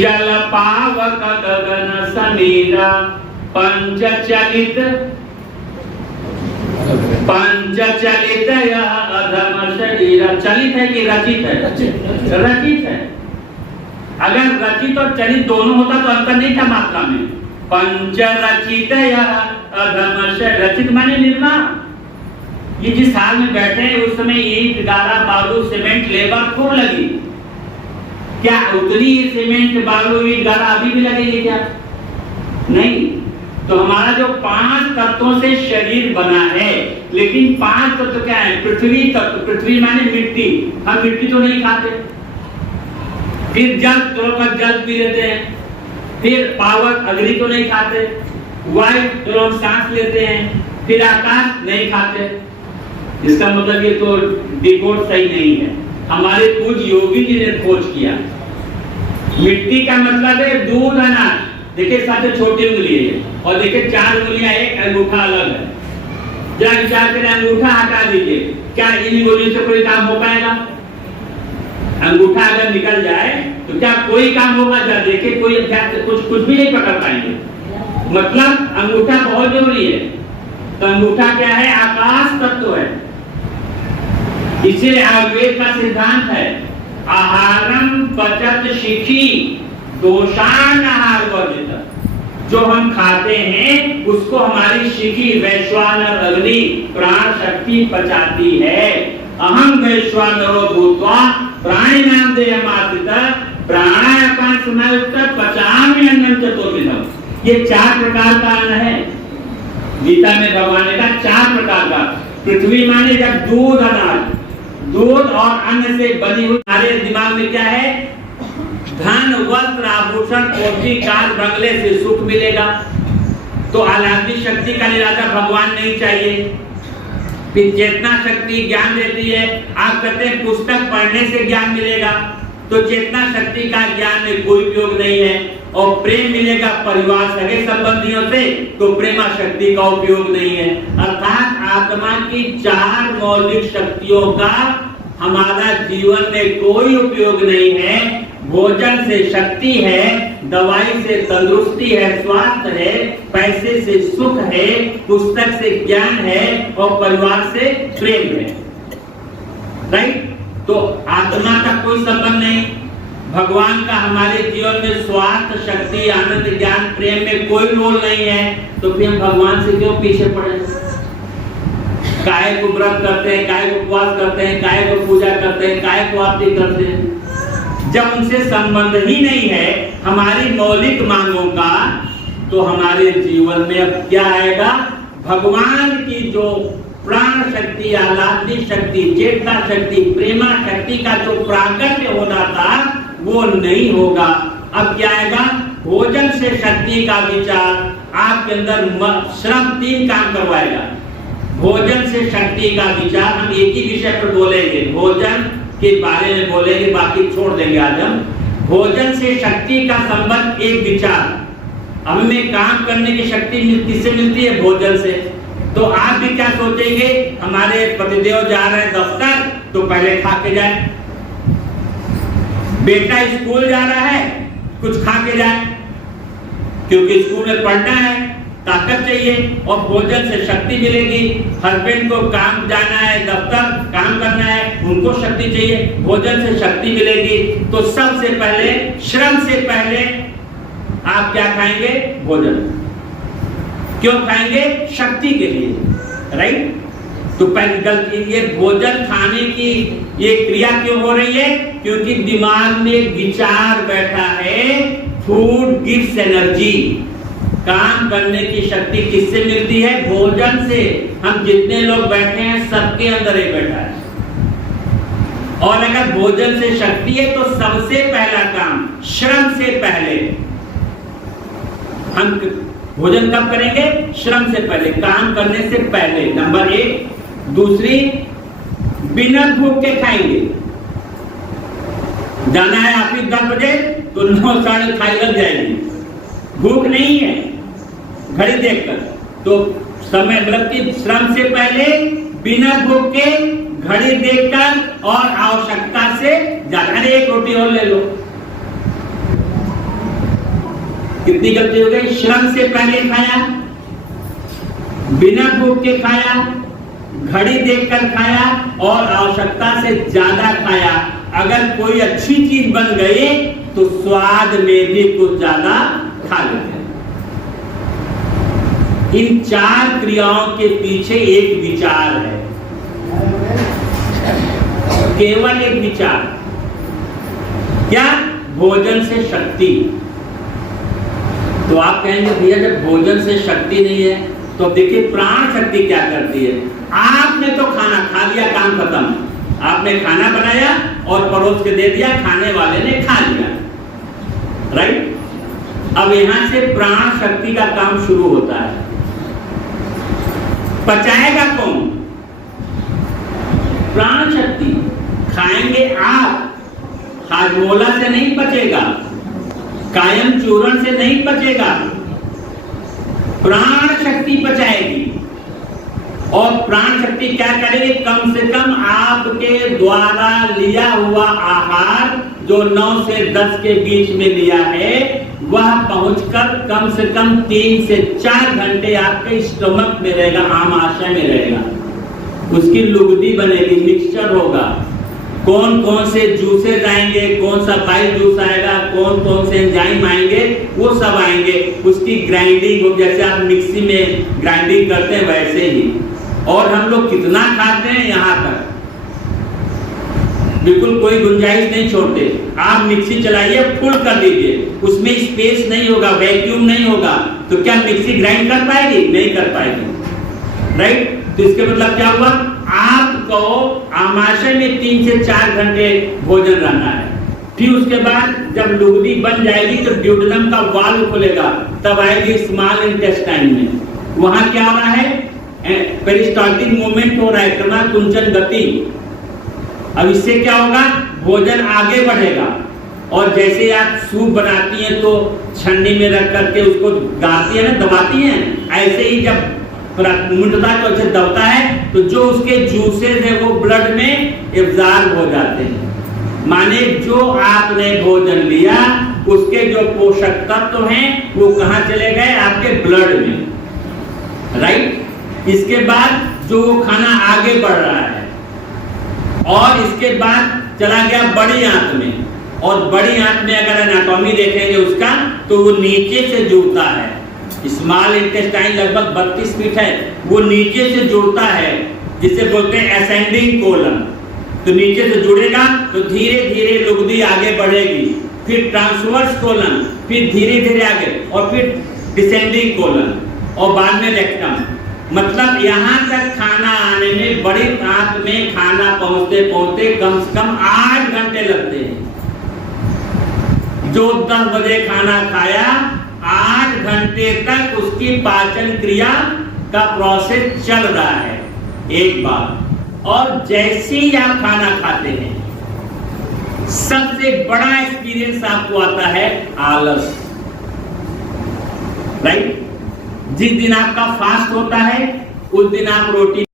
जल पावक गगन समीरा पंच चलित यह अधम शरीर। चलित है कि रचित है? रचित है। अगर रचित और चलित दोनों होता तो अंतर नहीं था मात्रा में। पंच रचित यह अधम शरीर। रचित माने निर्माण। ये जिस हाल में बैठे हैं उस समय ईंट गारा बालू सीमेंट लेबर खूब लगी। क्या उतनी सीमेंट बालू ईंट गारा अभी भी लगेगी क्या? नहीं। तो हमारा जो 5 तत्वों से शरीर बना है, लेकिन 5 तत्व क्या है? पृथ्वी तत्व। पृथ्वी माने मिट्टी। हम मिट्टी तो नहीं खाते। फिर जल, थोड़ा जल पी लेते हैं। फिर पावर, अग्नि तो नहीं खाते। वायु, तो हम सांस लेते हैं। फिर आकाश नहीं खाते। इसका मतलब ये तो डिकोड सही नहीं है। हमारे पूज्य योगी जी ने खोज किया। मिट्टी का मतलब है दूध अनाज। देखिए सबसे छोटी उंगली है और देखिए 4 उंगलियां, एक अंगूठा अलग है। जरा विचार करें, अंगूठा हटा दीजिए, क्या इन उंगलियों से कोई काम हो पाएगा? अंगूठा अगर निकल जाए तो क्या कोई काम होगा? जरा देखिए, कोई कुछ भी नहीं पकड़ पाएंगे। मतलब अंगूठा बहुत जरूरी है। तो अंगूठा क्या है? आकाश तत्व है। इसीलिए आयुर्वेद का सिद्धांत है आहारम पचत शिखी दोषान आहार वर्जित। जो हम खाते हैं उसको हमारी शिखी वैश्वानर अग्नि प्राण शक्ति पचाती है। अहम वैश्वानरो भूत्वा प्राणी नाम देहमात्रितः प्राणायापान समायुक्त पचामि अन्नं चतुर्विधम्। ये 4 प्रकार का अन्न है। गीता में भगवान ने कहा 4 प्रकार का। पृथ्वी माने जब दूध अनाज, दूध और अन्न से बनी हुई। हमारे दिमाग में क्या है? धन वस्त्र आभूषण कोठी कार बंगले से सुख मिलेगा। तो आध्यात्मिक शक्ति का निराला भगवान नहीं चाहिए। फिर चेतना शक्ति ज्ञान देती है। आप कहते हैं पुस्तक पढ़ने से ज्ञान मिलेगा, तो चेतना शक्ति का ज्ञान में कोई उपयोग नहीं है। और प्रेम मिलेगा परिवार सगे संबंधियों से, तो प्रेमा शक्ति का उपयोग नहीं है। अर्थात आत्मा की 4 मौलिक शक्तियों का हमारा जीवन में कोई उपयोग नहीं है। भोजन से शक्ति है, दवाई से तंदुरुस्ती है, स्वास्थ्य है, पैसे से सुख है, पुस्तक से ज्ञान है और परिवार से प्रेम है। राइट? तो आत्मा का कोई संबंध नहीं। भगवान का हमारे जीवन में स्वास्थ्य, शक्ति, आनंद, ज्ञान, प्रेम में कोई रोल नहीं है। तो फिर हम भगवान से क्यों पीछे पड़े? काय को व्रत करते हैं, काय को उपवास करते हैं, काय को पूजा करते हैं, काय को आरती करते हैं। जब उनसे संबंध ही नहीं है हमारी मौलिक मांगों का, तो हमारे जीवन में अब क्या आएगा? भगवान की जो प्राण शक्ति, आध्यात्मिक शक्ति, चेतना शक्ति, प्रेमा शक्ति का जो प्राकट्य होना था वो नहीं होगा। अब क्या आएगा? भोजन से शक्ति का विचार आपके अंदर श्रम 3 काम करवाएगा। भोजन से शक्ति का विचार, हम एक ही विषय पर बोलेंगे, भोजन के बारे में बोलेंगे, बाकी छोड़ देंगे आज हम। भोजन से शक्ति का संबंध एक विचार। हमें काम करने की शक्ति किससे मिलती है? भोजन से। तो आप भी क्या सोचेंगे? हमारे पतिदेव जा रहे हैं दफ्तर, तो पहले खा के जाए। बेटा स्कूल जा रहा है, कुछ खा के जाए, क्योंकि स्कूल में पढ़ना है, ताकत चाहिए और भोजन से शक्ति मिलेगी। हस्बैंड को काम जाना है, दफ्तर काम करना है, उनको शक्ति चाहिए, भोजन से शक्ति मिलेगी। तो सबसे पहले, श्रम से पहले आप क्या खाएंगे? भोजन। क्यों खाएंगे? शक्ति के लिए। राइट? तो पहली गलती ये भोजन खाने की ये क्रिया क्यों हो रही है? क्योंकि दिमाग में एक विचार बैठा है, फूड गिव्स एनर्जी। काम करने की शक्ति किससे मिलती है? भोजन से। हम जितने लोग बैठे हैं सबके अंदर ही बैठा है। और अगर भोजन से शक्ति है तो सबसे पहला काम श्रम से पहले हम भोजन कब करेंगे? श्रम से पहले, काम करने से पहले, नंबर 1। दूसरी, बिना भूख के खाएंगे। जाना है ऑफिस 10 बजे तो 9 साढ़े 8 लग जाएगी। भूख नहीं है, घड़ी देखकर। तो समय मतलब कि श्रम से पहले बिना भूख के घड़ी देखकर और आवश्यकता से ज्यादा, 1 रोटी और ले लो। कितनी गलती हो गई? श्रम से पहले खाया, बिना भूख के खाया, घड़ी देखकर खाया और आवश्यकता से ज्यादा खाया। अगर कोई अच्छी चीज बन गई तो स्वाद में भी कुछ ज्यादा खा लेते हैं। इन 4 क्रियाओं के पीछे एक विचार है, केवल एक विचार। क्या? भोजन से शक्ति। तो आप कहेंगे भैया जब भोजन से शक्ति नहीं है तो देखिए प्राण शक्ति क्या करती है। आपने तो खाना खा लिया, काम खत्म। आपने खाना बनाया और परोस के दे दिया, खाने वाले ने खा लिया, राइट? अब यहां से प्राण शक्ति का काम शुरू होता है। पचाएगा कौन? प्राण शक्ति। खाएंगे आप, हाजमोला से नहीं पचेगा, कायम चूर्ण से नहीं पचेगा, प्राण शक्ति पचाएगी। और प्राण शक्ति क्या करेगी? कम से कम आपके द्वारा लिया हुआ आहार जो 9 से 10 के बीच में लिया है वह पहुंचकर कम से कम 3 से 4 घंटे आपके स्टमक में रहेगा, आमाशय में रहेगा। उसकी लुगदी बनेगी, मिक्सचर होगा। कौन कौन से जूसेज आएंगे, कौन सा बाइल जूस आएगा, कौन कौन से एंजाइम आएंगे, वो सब आएंगे। उसकी ग्राइंडिंग हो, जैसे आप मिक्सी में ग्राइंडिंग करते हैं वैसे ही। और हम लोग कितना खाते हैं? यहाँ तक बिल्कुल कोई गुंजाइश नहीं छोड़ते। आप मिक्सी चलाइए, फुल कर दीजिए, उसमें स्पेस नहीं होगा, वैक्यूम नहीं होगा, तो क्या मिक्सी ग्राइंड कर पाएगी? नहीं कर पाएगी, राइट? तो इसके मतलब क्या हुआ? आपको आमाशय में 3 से 4 घंटे भोजन रहना है। फिर उसके बाद जब लुगदी बन जाएगी तो ड्यूडेनम का वाल्व खुलेगा, तब आएगी स्मॉल इंटेस्टाइन में। वहां क्या हो रहा है? पेरिस्टाल्टिक मूवमेंट हो रहा है, क्रमश कुंचन गति। अब इससे क्या होगा? भोजन आगे बढ़ेगा। और जैसे आप सूप बनाती हैं तो छन्नी में रख करके उसको गाती है ना, दबाती हैं, ऐसे ही जब मूवमेंट होता है तो अच्छे दबता है तो जो उसके जूसेस है वो ब्लड में एब्जॉर्ब हो जाते हैं। माने जो आपने भोजन लिया उसके जो पोषक तत्व हैं वो कहां चले गए? आपके ब्लड में, राइट? इसके बाद जो वो खाना आगे बढ़ रहा है और इसके बाद चला गया बड़ी आंत में। और बड़ी आंत में अगर एनाटॉमी देखेंगे उसका तो वो नीचे से जुड़ता है। स्मॉल इंटेस्टाइन लगभग 32 फीट है, वो नीचे से जुड़ता है, जिसे बोलते हैं असेंडिंग कोलन। तो नीचे से जुड़ेगा तो धीरे धीरे लुगदी आगे बढ़ेगी, फिर ट्रांसवर्स कोलन, फिर धीरे धीरे आगे, और फिर डिसेंडिंग कोलन, और बाद में रेक्टम। मतलब यहाँ तक खाना आने में, बड़ी आंत में खाना पहुंचते पहुंचते कम से कम 8 घंटे लगते हैं। जो 10 बजे खाना खाया 8 घंटे तक उसकी पाचन क्रिया का प्रोसेस चल रहा है, एक बार। और जैसे ही आप खाना खाते हैं सबसे बड़ा एक्सपीरियंस आपको आता है आलस, राइट? जिस दिन आपका फास्ट होता है उस दिन आप रोटी